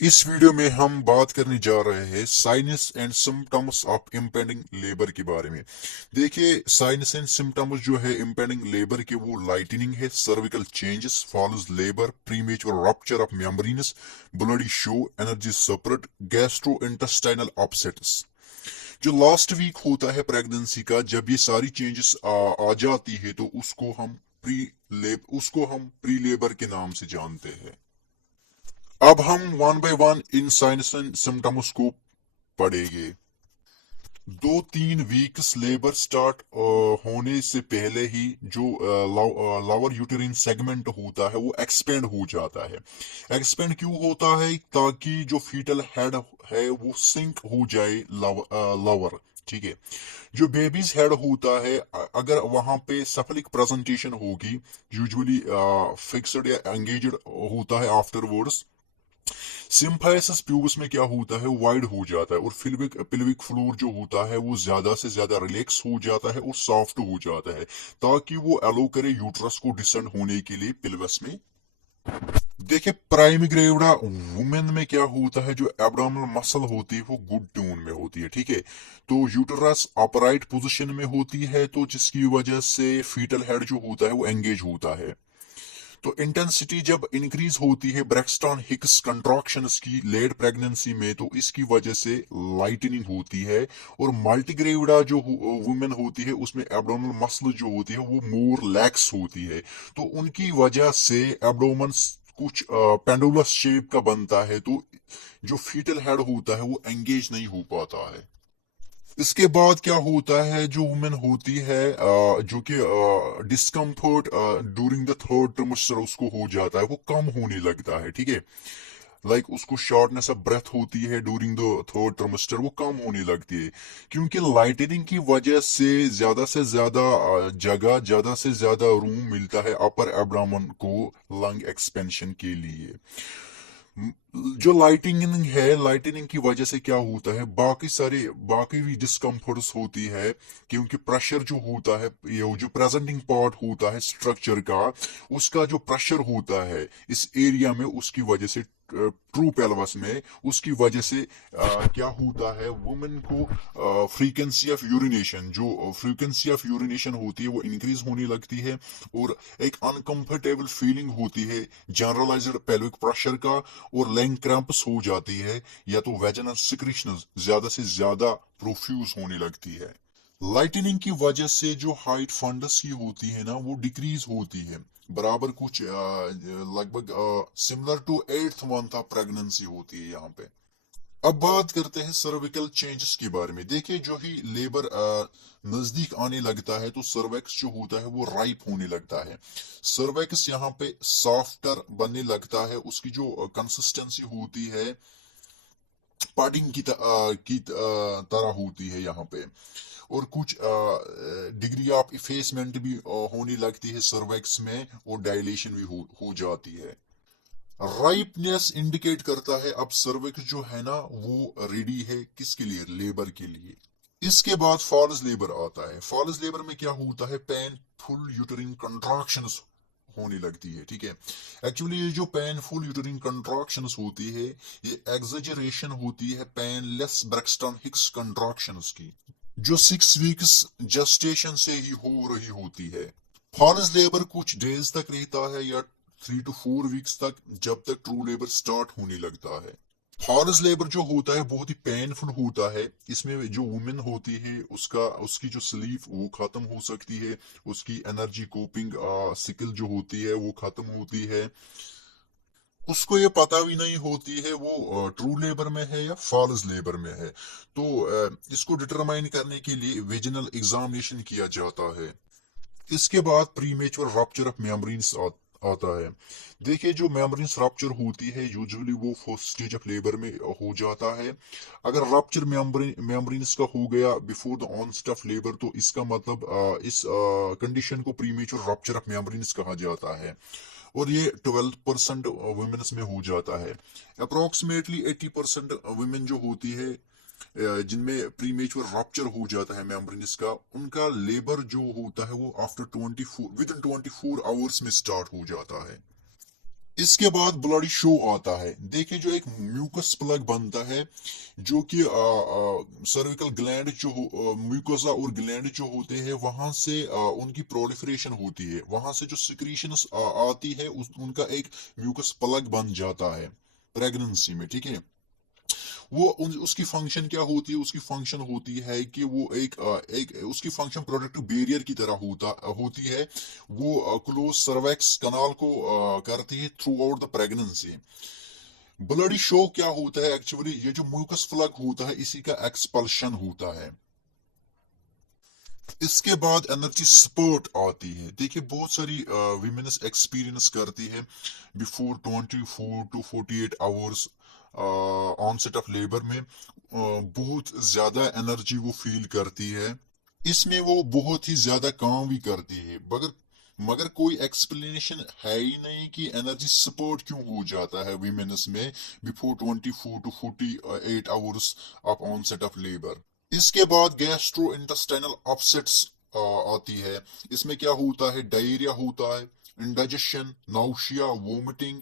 इस वीडियो में हम बात करने जा रहे हैं sinus and symptoms of impending labour के बारे में। देखिए, साइनस एंड सिम्टम्स जो है इम्पेंडिंग लेबर के, वो लाइटनिंग है, cervical changes, false labour, premature rupture of membranes, bloody show, energy separate, gastrointestinal upsets. जो लास्ट वीक होता है प्रेगनेंसी का, जब ये सारी चेंजेस आ जाती है तो उसको हम प्री लेबर के नाम से जानते हैं। अब हम one by one in science and symptoms को पढ़ेंगे। 2-3 वीक्स लेबर स्टार्ट होने से पहले ही जो लोअर यूटेरिन सेगमेंट होता है वो एक्सपेंड हो जाता है। एक्सपेंड क्यों होता है? ताकि जो फीटल हेड है वो सिंक हो जाए लोअर। ठीक है। जो बेबीज हेड होता है, अगर वहां पे सफलिक प्रेजेंटेशन होगी, यूजुअली फिक्स्ड या एंगेज्ड होता है आफ्टरवर्ड्स, सिम्फाइसिस प्यूबिस में क्या होता है, वाइड हो जाता है और पिल्विक पिल्विक फ्लोर जो होता है वो ज्यादा से ज्यादा रिलैक्स हो जाता है और सॉफ्ट हो जाता है, ताकि वो अलो करे यूट्रस को डिसेंड होने के लिए पिल्वस में। देखिए, प्राइम ग्रेविडा वुमेन में क्या होता है, जो एब्डोमिनल मसल होती है वो गुड ट्यून में होती है। ठीक है। तो यूटरस अपराइट पोजीशन में होती है, तो जिसकी वजह से फीटल हेड जो होता है वो एंगेज होता है। तो इंटेंसिटी जब इंक्रीज होती है ब्रेक्सटन हिक्स कंट्रॉक्शंस की लेट प्रेगनेंसी में, तो इसकी वजह से लाइटनिंग होती है। और मल्टीग्रेविडा जो वुमेन होती है, उसमें एब्डोमिनल मसल जो होती है वो मोर लैक्स होती है, तो उनकी वजह से एब्डोमन कुछ पेंडुलस शेप का बनता है, तो जो फीटल हेड होता है वो एंगेज नहीं हो पाता है। इसके बाद क्या होता है, जो वुमेन होती है जो कि discomfort during the third trimester उसको हो जाता है, वो कम होने लगता है। ठीक है। उसको शॉर्टनेस ऑफ ब्रेथ होती है ड्यूरिंग द थर्ड ट्रिमेस्टर, वो कम होने लगती है, क्योंकि लाइटनिंग की वजह से ज्यादा जगह, ज्यादा से ज्यादा रूम मिलता है अपर एब्डामन को लंग एक्सपेंशन के लिए। जो लाइटिंग है, लाइटनिंग की वजह से क्या होता है, बाकी भी डिस्कम्फर्ट्स होती है, क्योंकि प्रेशर जो होता है, ये जो प्रेजेंटिंग पार्ट होता है स्ट्रक्चर का, उसका जो प्रेशर होता है इस एरिया में, उसकी वजह से ट्रू पेल्वस में, उसकी वजह से क्या होता है, वुमेन को फ्रीक्वेंसी ऑफ यूरिनेशन, जो फ्रीक्वेंसी ऑफ यूरिनेशन होती है वो इंक्रीज होने लगती है, और एक अनकंफर्टेबल फीलिंग होती है जनरलाइज्ड पेल्विक प्रेशर का, और लैंग क्रैम्प्स हो जाती है, या तो वेजिनल सिक्रीशन ज्यादा से ज्यादा प्रोफ्यूज होने लगती है। लाइटनिंग की वजह से जो हाइट फंडस की होती है ना, वो डिक्रीज होती है, बराबर कुछ लगभग similar to eighth month of pregnancy होती है यहाँ पे। अब बात करते हैं सर्विकल चेंजेस के बारे में। देखिए, जो ही लेबर नजदीक आने लगता है, तो सर्वेक्स जो होता है वो राइप होने लगता है। सर्वेक्स यहाँ पे सॉफ्टर बनने लगता है, उसकी जो कंसिस्टेंसी होती है पाटिंग तरह होती है यहाँ पे। और कुछ डिग्री ऑफ इफेसमेंट भी होने लगती है सर्वेक्स में, और डायलेशन भी हो जाती है। राइपनेस इंडिकेट करता है अब सर्विक्स जो है ना वो रेडी है, किसके लिए, लेबर के लिए। इसके बाद फॉल्स लेबर आता है। फॉल्स लेबर में क्या होता है, पेनफुल यूटरिन कंट्रैक्शंस होने लगती है। ठीक है। एक्चुअली ये जो पेनफुल यूटरिन कंट्रैक्शंस होती है, ये एग्जेजरेशन होती है पेनलेस ब्रेक्सटन हिक्स कंट्रैक्शंस की, जो 6 वीक्स जेस्टेशन से ही हो रही होती है। फॉरेस्ट लेबर कुछ डेज तक रहता है, या 3 to 4 वीक्स तक, जब तक ट्रू लेबर स्टार्ट होने लगता है। फॉरेस्ट लेबर जो होता है बहुत ही पेनफुल होता है। इसमें जो वुमेन होती है, उसकी जो स्लीप वो खत्म हो सकती है, उसकी एनर्जी कोपिंग स्किल जो होती है वो खत्म होती है, उसको ये पता भी नहीं होती है वो ट्रू लेबर में है या फॉल्स लेबर में है। तो इसको डिटरमाइन करने के लिए वेजिनल एग्जामिनेशन किया जाता है। इसके बाद प्रीमेच्योर रप्चर ऑफ मेम्ब्रेन्स आता है। देखिए, जो मेम्ब्रेन्स रप्चर होती है, यूजुअली वो फर्स्ट स्टेज ऑफ लेबर में हो जाता है। अगर रप्चर मेम्ब्रेन्स का हो गया before the onset of labour, तो इसका मतलब इस कंडीशन को प्रीमेच्योर रप्चर ऑफ मेम्ब्रेन्स कहा जाता है, और ये 12% वुमेन्स में हो जाता है। अप्रोक्सीमेटली 80% वुमेन जो होती है जिनमें प्रीमेच्योर रप्चर हो जाता है मेम्ब्रेन्स का, उनका लेबर जो होता है वो आफ्टर 24 विद इन 24 आवर्स में स्टार्ट हो जाता है। इसके बाद ब्लडी शो आता है। देखिए जो एक म्यूकस प्लग बनता है, जो कि सर्विकल ग्लैंड जो म्यूकोसा और ग्लैंड जो होते हैं वहां से उनकी प्रोलिफरेशन होती है, वहां से जो सिक्रीशंस आती है उनका एक म्यूकस प्लग बन जाता है प्रेगनेंसी में, ठीक है। उसकी फंक्शन क्या होती है? उसकी फंक्शन होती है कि वो एक उसकी फंक्शन प्रोडक्टिव बैरियर की तरह होती है। वो क्लोज सर्वेक्स कनाल को करती है through out the pregnancy. Bloody show क्या होता है? एक्चुअली ये जो म्यूकस प्लग होता है इसी का एक्सपल्शन होता है। इसके बाद एनर्जी स्पर्ट आती है। देखिए बहुत सारी विमेन्स एक्सपीरियंस करती है before 24 to 48 hours onset of labour में बहुत ज्यादा एनर्जी वो फील करती है। इसमें वो बहुत ही ज्यादा काम भी करती है, मगर मगर कोई एक्सप्लेनेशन है ही नहीं कि एनर्जी सपोर्ट क्यों हो जाता है विमेन्स में before 24 to 48 hours of onset of labour. इसके बाद गैस्ट्रो इंटेस्टाइनल अपसेट्स आती है। इसमें क्या होता है? डायरिया होता है, इंडाइजेशन, नाउशिया, वोमिटिंग,